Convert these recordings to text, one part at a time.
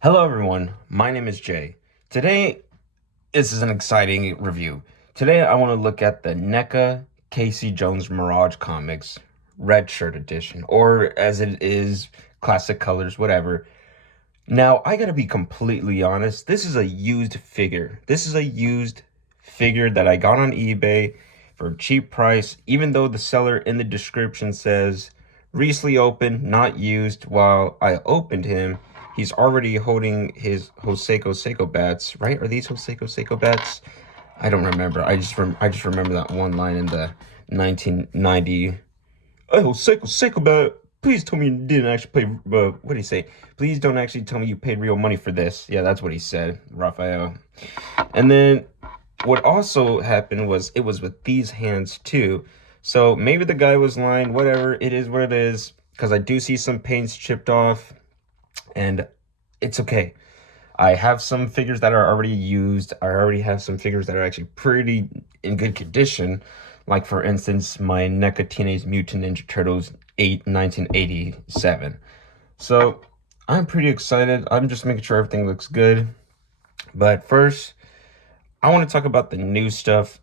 Hello everyone, my name is Jay. Today, this is an exciting review. Today I want to look at the NECA Casey Jones Mirage Comics Red Shirt Edition, or as it is, classic colors, whatever. Now, I gotta be completely honest, this is a used figure. This is a used figure that I got on eBay for a cheap price, even though the seller in the description says recently opened, not used. While I opened him, he's already holding his Joseko Seiko bats, right? Are these Joseko Seiko bats? I don't remember. I just remember that one line in the 1990. Oh, Seiko bat. Please tell me you didn't actually pay. What did he say? Please don't actually tell me you paid real money for this. Yeah, that's what he said, Raphael. And then what also happened was it was with these hands too. So maybe the guy was lying. Whatever. It is what it is. Because I do see some paints chipped off, and it's okay. I have some figures that are already used. I already have some figures that are actually pretty in good condition. Like, for instance, my NECA Teenage Mutant Ninja Turtles 1987. So, I'm pretty excited. I'm just making sure everything looks good. But first, I want to talk about the new stuff.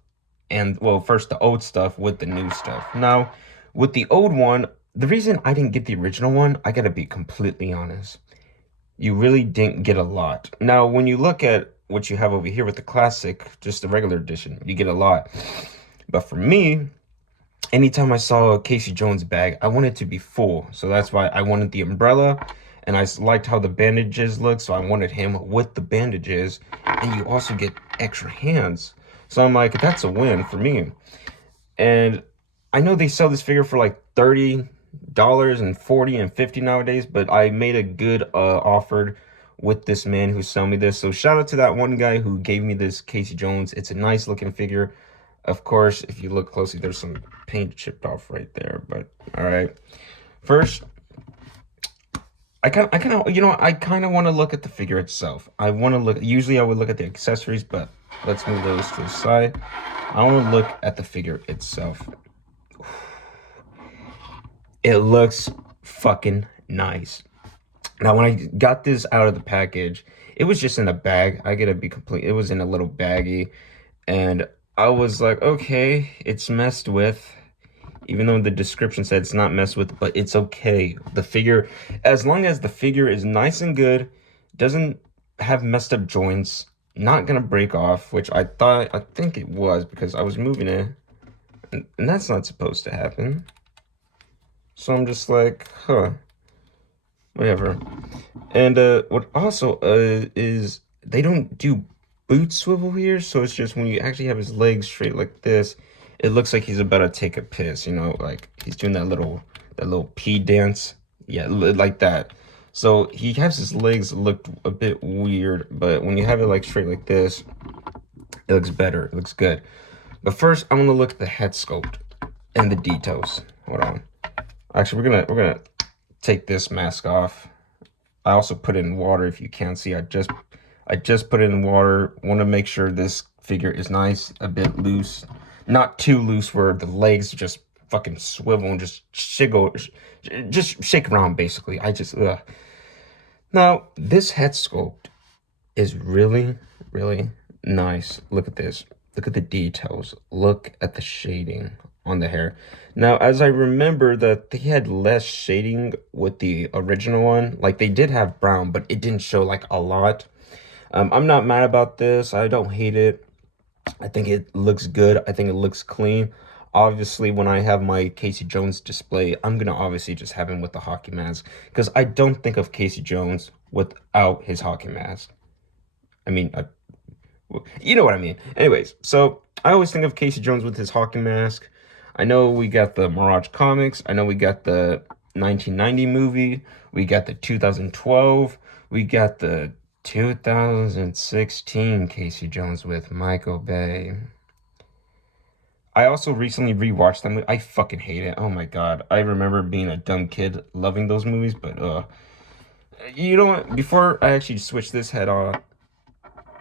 And, well, first the old stuff with the new stuff. Now, with the old one, the reason I didn't get the original one, I gotta be completely honest, you really didn't get a lot. Now, when you look at what you have over here with the classic, just the regular edition, you get a lot. But for me, anytime I saw a Casey Jones bag, I wanted to be full. So that's why I wanted the umbrella, and I liked how the bandages look, so I wanted him with the bandages, and you also get extra hands. So I'm like, that's a win for me. And I know they sell this figure for like $30 and 40 and 50 nowadays, but I made a good offer with this man who sold me this. So shout out to that one guy who gave me this Casey Jones. It's a nice looking figure. Of course, if you look closely, there's some paint chipped off right there, but all right. First, I kind of want to look at the figure itself. I want to look, usually I would look at the accessories, but let's move those to the side. I want to look at the figure itself. It looks fucking nice. Now, when I got this out of the package, it was just in a bag. I gotta be complete. It was in a little baggie, and I was like, okay, it's messed with. Even though the description said it's not messed with, but it's okay. The figure, as long as the figure is nice and good, doesn't have messed up joints, not gonna break off, which I think it was because I was moving it, and that's not supposed to happen. So I'm just like, huh, whatever. And what also is they don't do boot swivel here, so it's just when you actually have his legs straight like this, it looks like he's about to take a piss, like he's doing that little pee dance. Yeah, like that. So he has his legs look a bit weird, but when you have it like straight like this, it looks better. It looks good. But first, I want to look at the head sculpt and the details. Hold on. Actually, we're gonna take this mask off. I also put it in water. If you can't see, I just put it in water. Want to make sure this figure is nice, a bit loose, not too loose where the legs just fucking swivel and just just shake around. Basically, Now this head sculpt is really, really nice. Look at this. Look at the details. Look at the shading on the hair. Now, as I remember that they had less shading with the original one. Like, they did have brown, but it didn't show like a lot. I'm not mad about this. I don't hate it. I think it looks good. I think it looks clean. Obviously, when I have my Casey Jones display, I'm gonna obviously just have him with the hockey mask because I don't think of Casey Jones without his hockey mask. I mean, you know what I mean. Anyways, so I always think of Casey Jones with his hockey mask. I know we got the Mirage comics. I know we got the 1990 movie. We got the 2012. We got the 2016 Casey Jones with Michael Bay. I also recently rewatched them. I fucking hate it. Oh my god. I remember being a dumb kid loving those movies, but you know what? Before I actually switch this head on,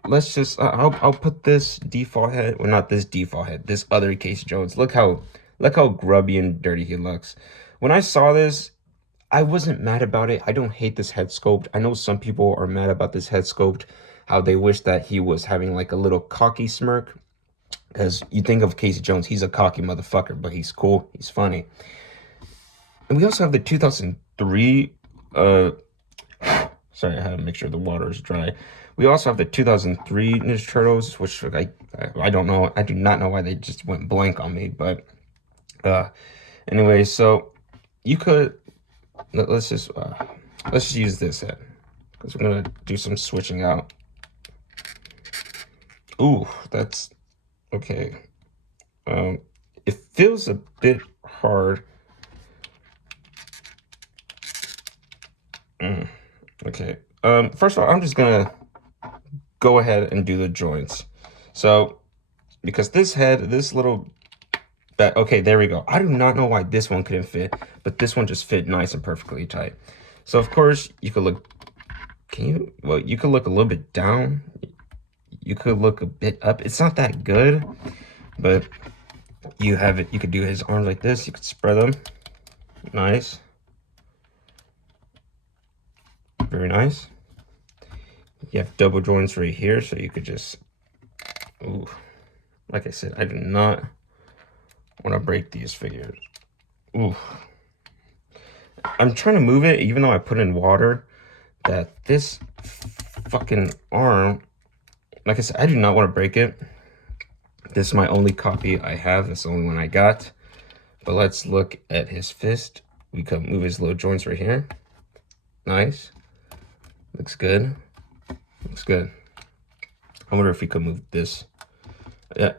let's just I'll put this default head, well, not this default head, this other Casey Jones. Look how grubby and dirty he looks. When I saw this, I wasn't mad about it. I don't hate this head sculpt. I know some people are mad about this head sculpt, how they wish that he was having like a little cocky smirk. Because you think of Casey Jones, he's a cocky motherfucker, but he's cool, he's funny. And we also have the 2003, sorry, I had to make sure the water is dry. We also have the 2003 Ninja Turtles, which I don't know, I do not know why they just went blank on me, but anyway, so you could, let's just use this head, because we're gonna do some switching out. Ooh, that's, okay. It feels a bit hard. Okay. First of all, I'm just gonna go ahead and do the joints. So, because this head, this little, that, okay, there we go. I do not know why this one couldn't fit, but this one just fit nice and perfectly tight. So, of course, you could look, well, you could look a little bit down. You could look a bit up. It's not that good, but you have it. You could do his arms like this. You could spread them. Nice. Very nice. You have double joints right here, so you could just, ooh, like I said, I do not want to break these figures. Ooh. I'm trying to move it, even though I put in water, that this fucking arm, like I said, I do not want to break it. This is my only copy I have. That's the only one I got. But let's look at his fist. We could move his little joints right here. Nice. Looks good. Looks good. I wonder if we could move this. Yeah.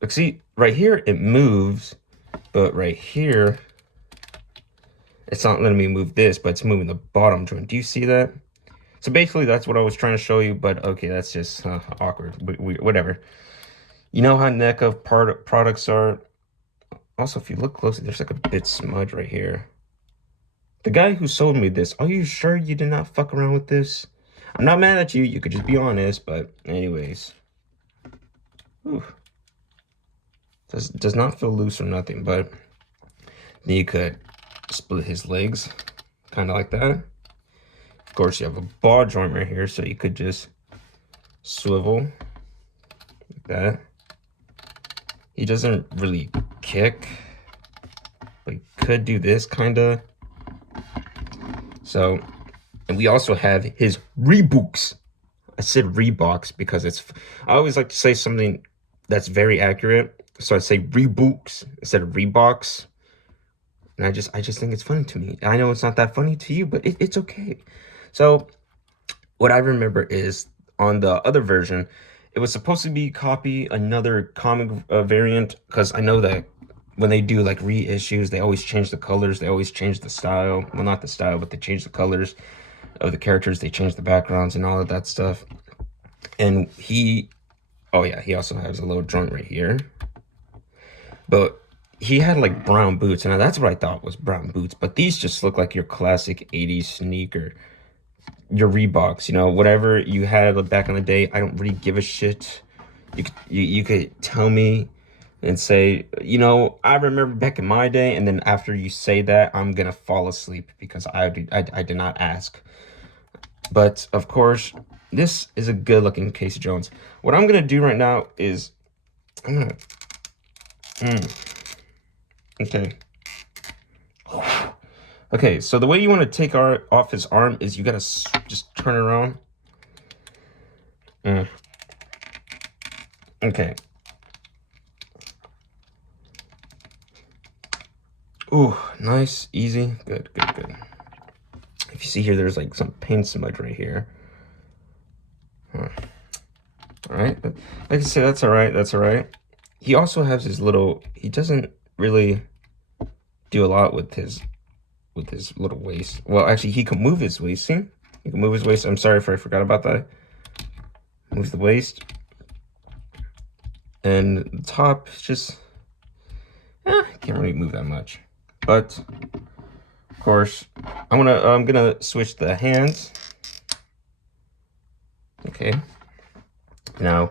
Look, see, right here it moves, but right here, it's not letting me move this, but it's moving the bottom joint. Do you see that? So basically, that's what I was trying to show you, but okay, that's just awkward. Whatever. You know how NECA products are. Also, if you look closely, there's like a bit smudge right here. The guy who sold me this, are you sure you did not fuck around with this? I'm not mad at you. You could just be honest, but anyways. Whew. Does not feel loose or nothing, but then you could split his legs, kind of like that. Of course, you have a ball joint right here, so you could just swivel like that. He doesn't really kick, but he could do this kind of. So, and we also have his Reeboks. I said Reeboks because it's, I always like to say something that's very accurate. So I say Reeboks instead of Reeboks. And I just think it's funny to me. I know it's not that funny to you, but it's okay. So what I remember is on the other version, it was supposed to be copy another comic variant, because I know that when they do like reissues, they always change the colors, they always change the style. Well, not the style, but they change the colors of the characters, they change the backgrounds and all of that stuff. And he, oh yeah, he also has a little joint right here. But he had like brown boots, and that's what I thought was brown boots. But these just look like your classic 80s sneaker. Your Reeboks, you know, whatever you had back in the day. I don't really give a shit. You could tell me and say, you know, I remember back in my day, and then after you say that, I'm gonna fall asleep because I did not ask. But of course, this is a good looking Casey Jones. What I'm gonna do right now is I'm gonna okay. Okay, so the way you want to take off his arm is you gotta just turn around. Okay. Ooh, nice, easy, good. If you see here, there's like some paint smudge right here. All right, but like I said, that's all right. He also has his little, he doesn't really do a lot with his little waist. Well, actually, he can move his waist, see? He can move his waist. I'm sorry if I forgot about that. Moves the waist. And the top is just, can't really move that much. But, of course, I'm gonna switch the hands. Okay. Now,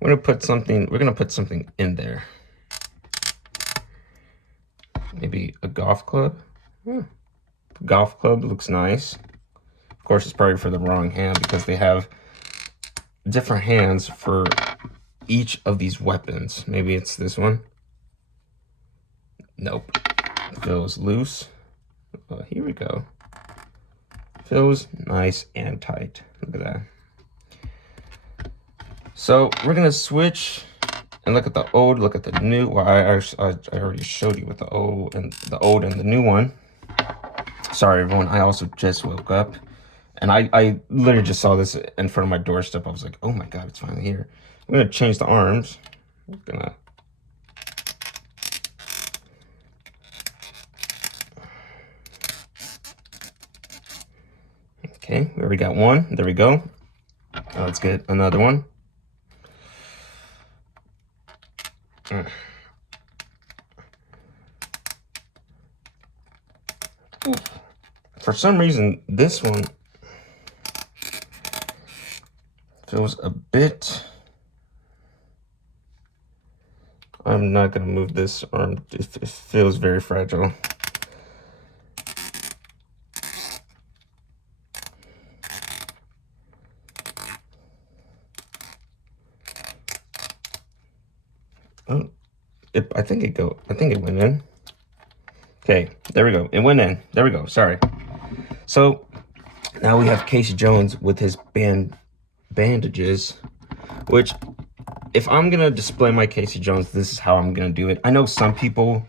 we're gonna put something in there. maybe a golf club. Golf club looks nice. Of course, it's probably for the wrong hand because they have different hands for each of these weapons. Maybe it's this one. Nope. Feels loose. Here we go. Feels nice and tight. Look at that. So we're gonna switch and look at the old, look at the new. Well, I already showed you with the old and the new one. Sorry, everyone. I also just woke up, and I literally just saw this in front of my doorstep. I was like, oh my god, it's finally here. I'm gonna change the arms. I'm gonna. Okay, we already got one. There we go. Now let's get another one. For some reason, this one feels a bit... I'm not going to move this arm. It feels very fragile. Oh, I think it went in. Okay, there we go. It went in. There we go. Sorry. So now we have Casey Jones with his bandages, which if I'm gonna display my Casey Jones, this is how I'm gonna do it. I know some people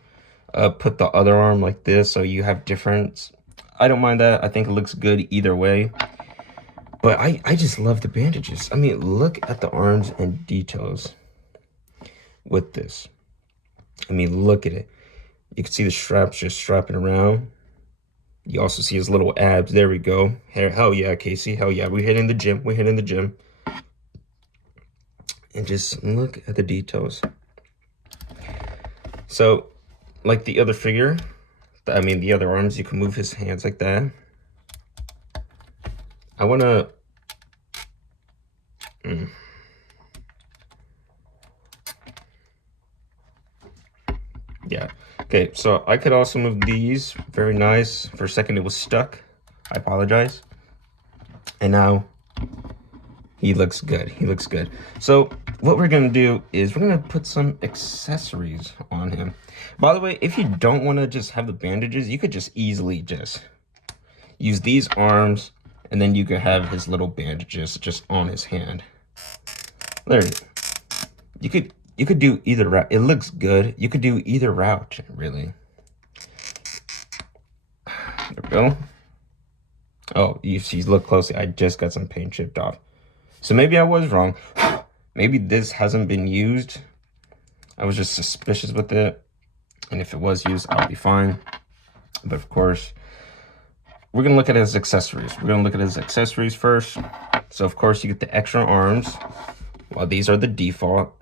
put the other arm like this, so you have different. I don't mind that. I think it looks good either way. But I just love the bandages. I mean, look at the arms and details with this. I mean, look at it. You can see the straps just strapping around. You also see his little abs. There we go. Hell yeah, Casey. Hell yeah. We're hitting the gym. We're hitting the gym. And just look at the details. So, like the other figure, I mean, the other arms, you can move his hands like that. I want to... Yeah. Okay, so I could also move these. Very nice. For a second, it was stuck. I apologize. And now he looks good. He looks good. So what we're going to do is we're going to put some accessories on him. By the way, if you don't want to just have the bandages, you could just easily just use these arms, and then you could have his little bandages just on his hand. There you go. You could do either route. It looks good. You could do either route, really. There we go. Oh, you see, look closely. I just got some paint chipped off. So maybe I was wrong. Maybe this hasn't been used. I was just suspicious with it. And if it was used, I'll be fine. But of course, we're going to look at his accessories. We're going to look at his accessories first. So of course, you get the extra arms. Well, these are the default.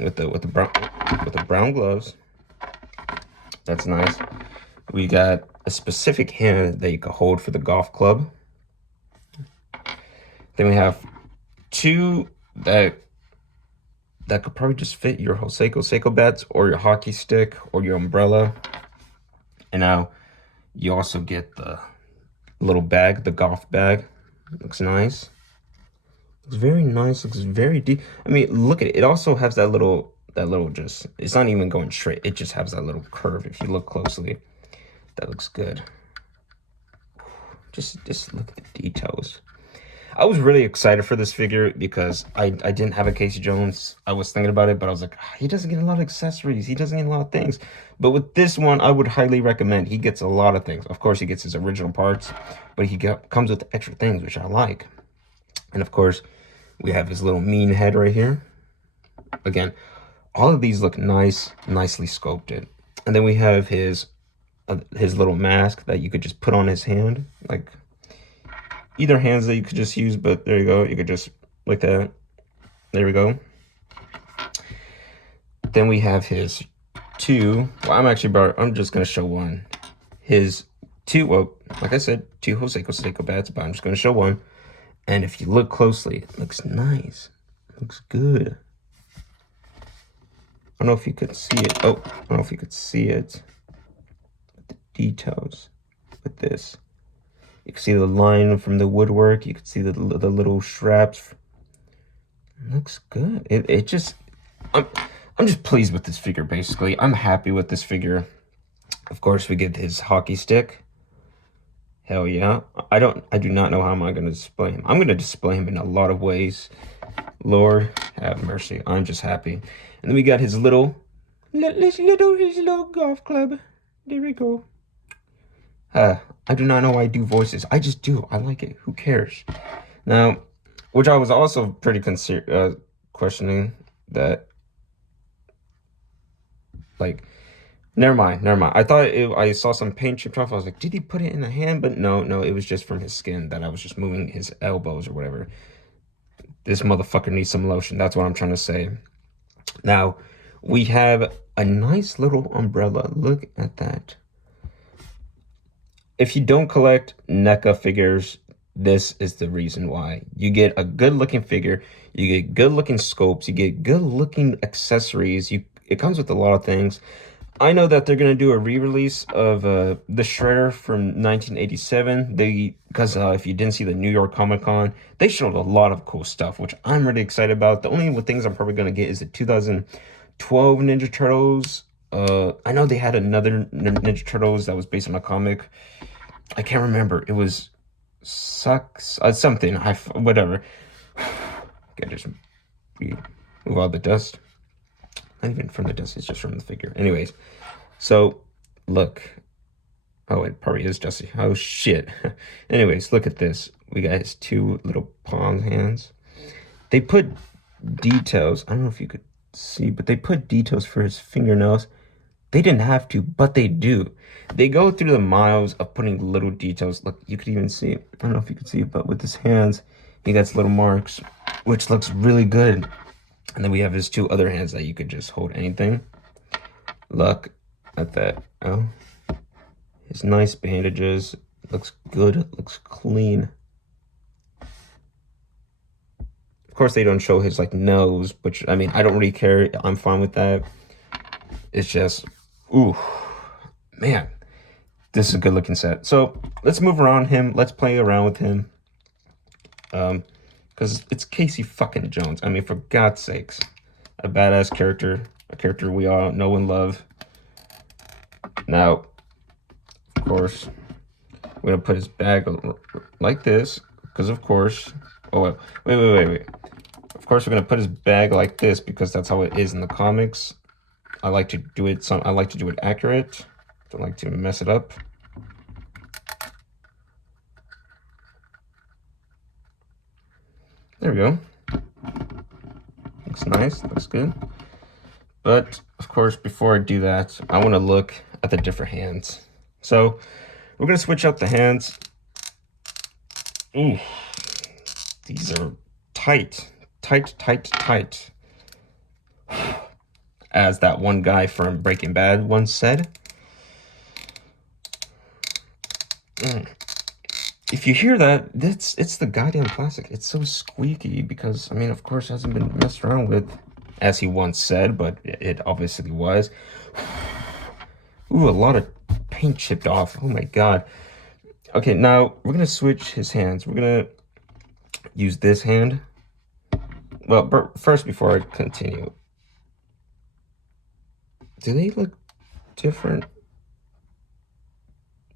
With the brown gloves. That's nice. We got a specific hand that you can hold for the golf club. Then we have two that could probably just fit your whole Seiko bats or your hockey stick or your umbrella. And now you also get the little bag, the golf bag. Looks nice. Looks very nice. Looks very deep. I mean, look at it. It also has that little just, it's not even going straight. It just has that little curve. If you look closely, that looks good. Just look at the details. I was really excited for this figure because I didn't have a Casey Jones. I was thinking about it, but I was like, he doesn't get a lot of accessories. He doesn't get a lot of things. But with this one, I would highly recommend. He gets a lot of things. Of course, he gets his original parts, but he comes with extra things, which I like. And of course, we have his little mean head right here. Again, all of these look nice, nicely sculpted. And then we have his little mask that you could just put on his hand. Like, either hands that you could just use, but there you go. You could just, like that. There we go. Then we have his two. Well, I'm just going to show one. His two, well, like I said, two Seiko bats, but I'm just going to show one. And if you look closely, it looks nice. It looks good. I don't know if you could see it. Oh, I don't know if you could see it. details with this. You can see the line from the woodwork. You can see the little straps. It looks good. It just, I'm just pleased with this figure, basically. I'm happy with this figure. Of course, we get his hockey stick. Hell yeah. I do not know how I'm going to display him. I'm going to display him in a lot of ways. Lord have mercy. I'm just happy. And then we got his little golf club. There we go. I do not know why I do voices. I just do. I like it. Who cares? Now, which I was also pretty questioning that, like, never mind. I thought I saw some paint chipped off. I was like, did he put it in the hand? But no, it was just from his skin that I was just moving his elbows or whatever. This motherfucker needs some lotion. That's what I'm trying to say. Now, we have a nice little umbrella. Look at that. If you don't collect NECA figures, this is the reason why. You get a good-looking figure. You get good-looking scopes. You get good-looking accessories. It comes with a lot of things. I know that they're going to do a re-release of the Shredder from 1987. Because if you didn't see the New York Comic Con, they showed a lot of cool stuff, which I'm really excited about. The only things I'm probably going to get is the 2012 Ninja Turtles. I know they had another Ninja Turtles that was based on a comic. I can't remember. It was something. Whatever. Okay, just move all the dust. Not even from the dust, it's just from the figure. Anyways, so look. Oh, it probably is dusty. Oh, shit. Anyways, look at this. We got his two little palm hands. They put details. I don't know if you could see, but they put details for his fingernails. They didn't have to, but they do. They go through the miles of putting little details. Look, you could even see it. I don't know if you could see it, but with his hands, he got little marks, which looks really good. And then we have his two other hands that you could just hold anything. Look at that. Oh, his nice bandages. Looks good. It looks clean. Of course, they don't show his like nose, which I mean, I don't really care. I'm fine with that. It's just, ooh, man, this is a good looking set. So let's move around him. Let's play around with him. Because it's Casey fucking Jones. I mean, for God's sakes, a badass character, a character we all know and love. Now, of course, we're gonna put his bag like this, because of course, oh wait. Of course, we're gonna put his bag like this because that's how it is in the comics. I like to do it. I like to do it accurate. Don't like to mess it up. There we go. Looks nice. Looks good. But of course, before I do that, I want to look at the different hands. So we're gonna switch out the hands. Ooh, these are tight. As that one guy from Breaking Bad once said. If you hear that, it's the goddamn plastic. It's so squeaky because, I mean, of course, it hasn't been messed around with, as he once said, but it obviously was. Ooh, a lot of paint chipped off. Oh my god. Okay, now we're gonna switch his hands. We're gonna use this hand. Well, but first, before I continue, do they look different?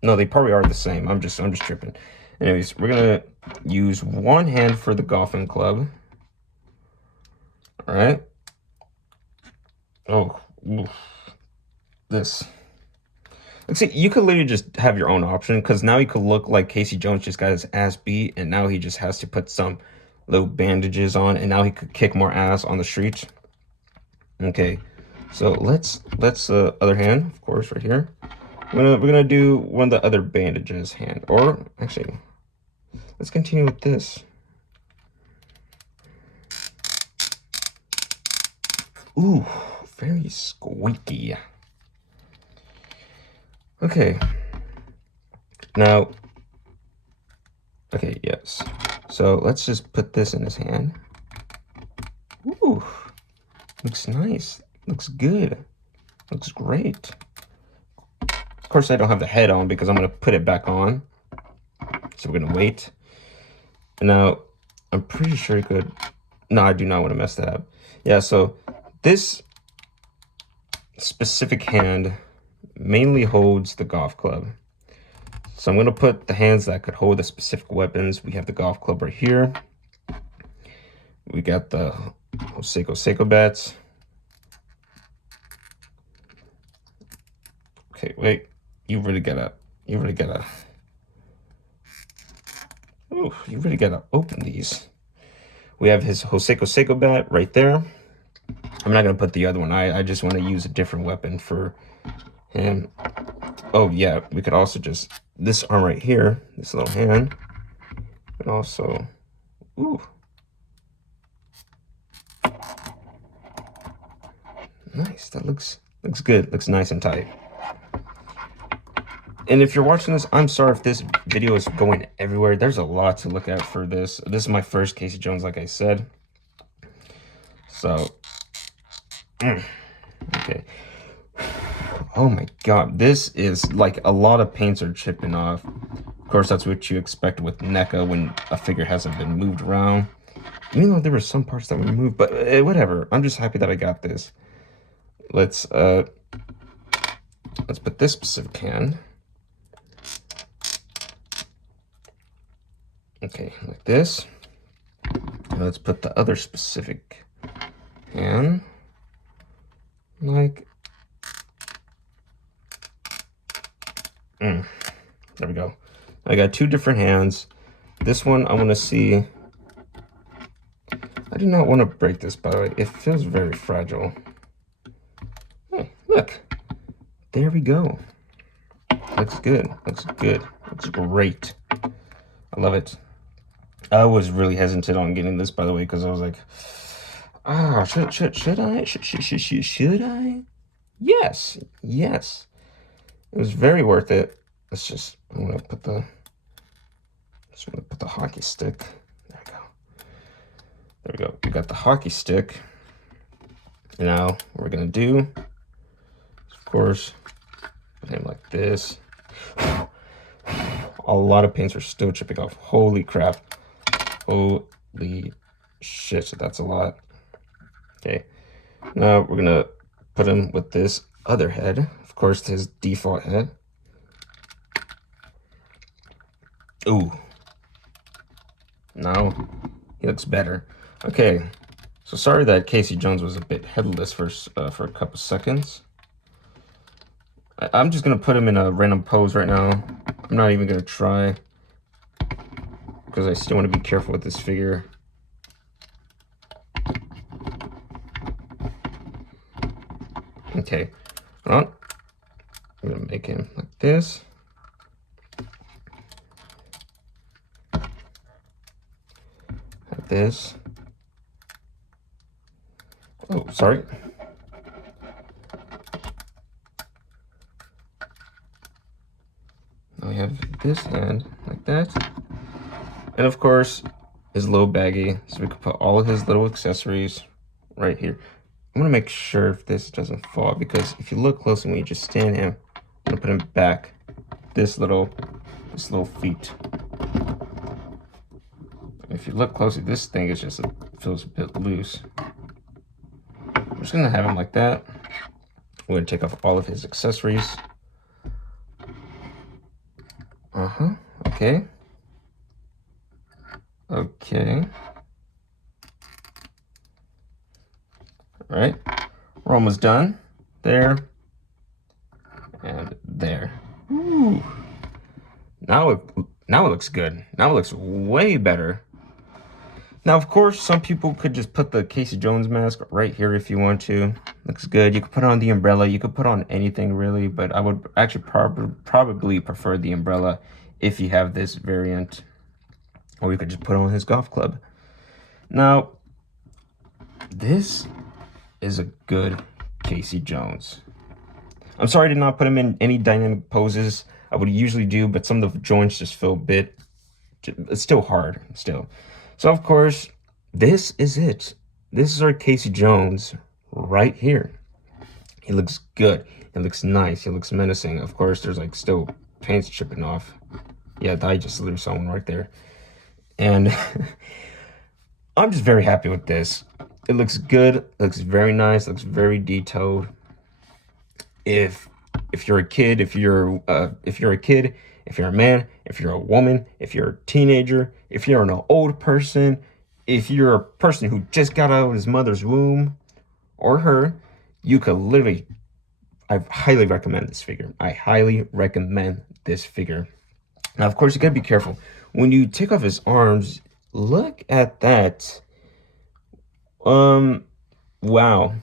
No, they probably are the same. I'm just tripping. Anyways, we're gonna use one hand for the golfing club. All right. Oh, oof. This. Let's see. You could literally just have your own option because now he could look like Casey Jones just got his ass beat, and now he just has to put some little bandages on, and now he could kick more ass on the streets. Okay, so let's other hand, of course, right here. We're gonna do one of the other bandages hand, or actually, let's continue with this. Ooh, very squeaky. Okay. Now, okay, yes. So let's just put this in his hand. Ooh, looks nice. Looks good. Looks great. course, I don't have the head on because I'm going to put it back on. So we're going to wait. Now, I'm pretty sure you could... No, I do not want to mess that up. Yeah, so this specific hand mainly holds the golf club. So I'm going to put the hands that could hold the specific weapons. We have the golf club right here. We got the Seiko bats. Okay, wait. You really gotta open these. We have his Seiko bat right there. I'm not gonna put the other one. I just want to use a different weapon for him. Oh yeah, we could also just, this arm right here, this little hand, and also, ooh. Nice, that looks good, looks nice and tight. And if you're watching this, I'm sorry if this video is going everywhere. There's a lot to look at for this. This is my first Casey Jones, like I said. So, okay. Oh my God, this is like a lot of paints are chipping off. Of course, that's what you expect with NECA when a figure hasn't been moved around. Even though there were some parts that were moved, but whatever. I'm just happy that I got this. Let's put this specific hand. Okay, like this. And let's put the other specific hand. Like, there we go. I got two different hands. This one I want to see. I do not want to break this, by the way. It feels very fragile. Hey, look. There we go. Looks good. Looks good. Looks great. I love it. I was really hesitant on getting this, by the way, because I was like, should I? Should I? Yes. Yes. It was very worth it. Let's just, I'm gonna put the hockey stick. There we go. There we go. We got the hockey stick. And now what we're gonna do is, of course, put him like this. A lot of paints are still chipping off. Holy crap. Holy shit, that's a lot. Okay. Now we're gonna put him with this other head. Of course, his default head. Ooh. Now he looks better. Okay. So sorry that Casey Jones was a bit headless for a couple seconds. I'm just gonna put him in a random pose right now. I'm not even gonna try because I still want to be careful with this figure. Okay. Hold on. I'm gonna make him like this. Like this. Oh, sorry. Now we have this hand like that. And of course, his little baggie, so we can put all of his little accessories right here. I'm gonna make sure if this doesn't fall, because if you look closely when you just stand him, I'm gonna put him back. This little feet. If you look closely, this thing is just feels a bit loose. I'm just gonna have him like that. We're gonna take off all of his accessories. Okay. Okay. All right. We're almost done. There. And there. Ooh. Now it looks good. Now it looks way better. Now, of course, some people could just put the Casey Jones mask right here if you want to. Looks good. You could put on the umbrella. You could put on anything, really. But I would actually probably prefer the umbrella if you have this variant. Or you could just put on his golf club. Now, this is a good Casey Jones. I'm sorry to not put him in any dynamic poses I would usually do, but some of the joints just feel a bit, it's still hard, still. So, of course, this is it. This is our Casey Jones right here. He looks good. It looks nice. It looks menacing. Of course, there's like still paint's chipping off. Yeah, I just threw someone right there. And I'm just very happy with this. It looks good. It looks very nice. It looks very detailed. If you're a kid, if you're a kid, if you're a man, if you're a woman, if you're a teenager, if you're an old person, if you're a person who just got out of his mother's womb or her, you could literally, I highly recommend this figure. I highly recommend this figure. Now, of course, you gotta be careful. When you take off his arms, look at that. Wow.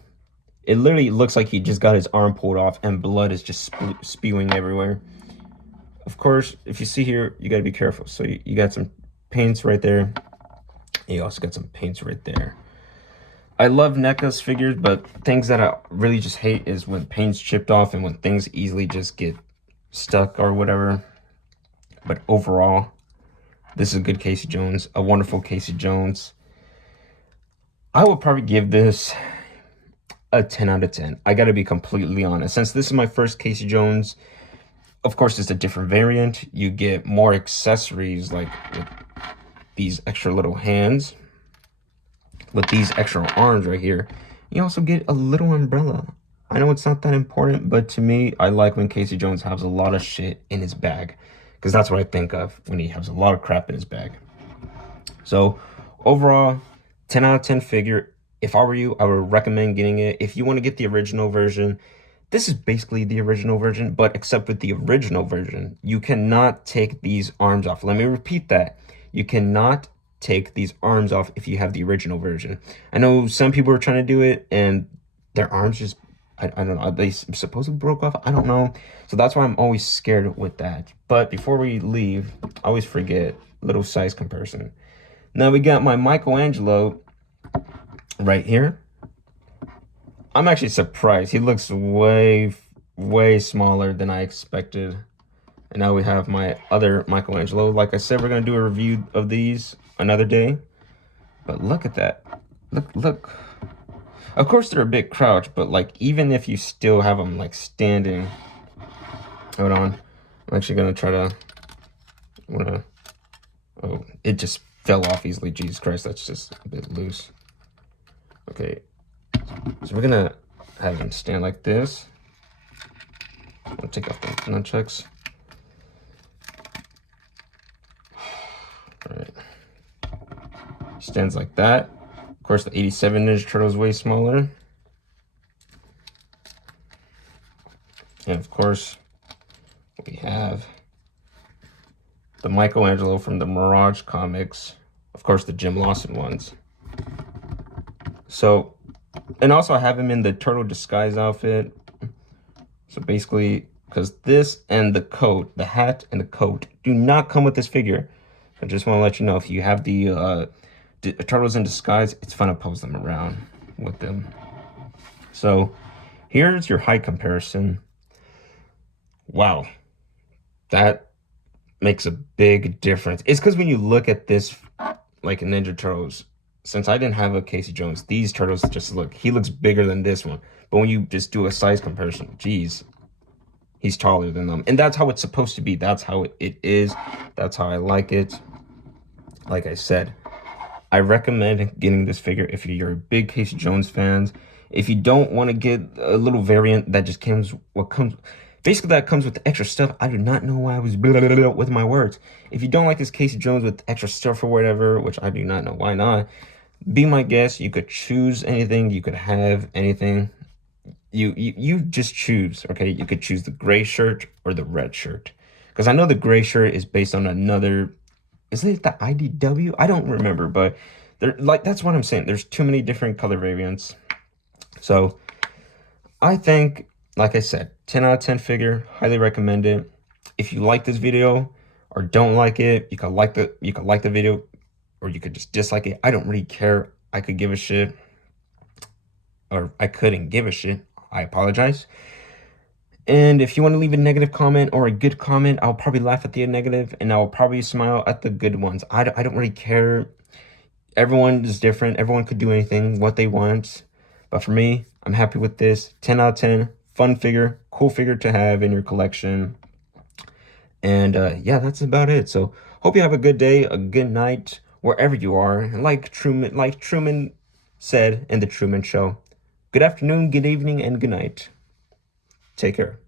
It literally looks like he just got his arm pulled off and blood is just spewing everywhere. Of course, if you see here, you gotta be careful. So you got some paints right there. You also got some paints right there. I love NECA's figures, but things that I really just hate is when paint's chipped off and when things easily just get stuck or whatever. But overall, this is a good Casey Jones, a wonderful Casey Jones. I would probably give this a 10 out of 10. I gotta be completely honest. Since this is my first Casey Jones, of course, it's a different variant. You get more accessories like with these extra little hands, with these extra arms right here. You also get a little umbrella. I know it's not that important, but to me, I like when Casey Jones has a lot of shit in his bag, because that's what I think of when he has a lot of crap in his bag. So overall, 10 out of 10 figure. If I were you, I would recommend getting it. If you want to get the original version, this is basically the original version, but except with the original version, you cannot take these arms off. Let me repeat that. You cannot take these arms off if you have the original version. I know some people are trying to do it and their arms just, I don't know, they supposedly broke off. I don't know. So that's why I'm always scared with that. But before we leave, I always forget, little size comparison. Now we got my Michelangelo right here. I'm actually surprised. He looks way smaller than I expected. And now we have my other Michelangelo. Like I said, we're going to do a review of these another day. But look at that. Look. Of course, they're a bit crouched, but like even if you still have them like standing. Hold on. I'm actually going to try to... Oh, it just fell off easily. Jesus Christ, that's just a bit loose. Okay. So we're going to have him stand like this. I'm going to take off the nunchucks. Alright. Stands like that. Of course, the 87 Ninja Turtle is way smaller. And of course, we have the Michelangelo from the Mirage comics. Of course, the Jim Lawson ones. So, and also I have him in the turtle disguise outfit. So basically, because this and the coat, the hat and the coat, do not come with this figure. I just want to let you know, if you have the turtles in disguise, it's fun to pose them around with them. So here's your height comparison. Wow, that makes a big difference. It's because when you look at this, like Ninja Turtles, since I didn't have a Casey Jones, these turtles just look, he looks bigger than this one. But when you just do a size comparison, geez, he's taller than them. And that's how it's supposed to be. That's how it is. That's how I like it. Like I said, I recommend getting this figure if you're a big Casey Jones fans. If you don't want to get a little variant that just comes, basically that comes with the extra stuff. I do not know why I was with my words. If you don't like this Casey Jones with extra stuff or whatever, which I do not know why not, be my guest. You could choose anything. You could have anything. You just choose, okay? You could choose the gray shirt or the red shirt. Because I know the gray shirt is based on another, is it the IDW? I don't remember, but that's what I'm saying. There's too many different color variants. So I think, like I said, 10 out of 10 figure, highly recommend it. If you like this video or don't like it, you could like the video or you could just dislike it. I don't really care. I could give a shit, or I couldn't give a shit. I apologize. And if you want to leave a negative comment or a good comment, I'll probably laugh at the negative and I'll probably smile at the good ones. I don't really care. Everyone is different. Everyone could do anything, what they want. But for me, I'm happy with this. 10 out of 10. fun figure, cool figure to have in your collection. And yeah, that's about it. So hope you have a good day, a good night, wherever you are. And like Truman said in the Truman Show, good afternoon, good evening, and good night. Take care.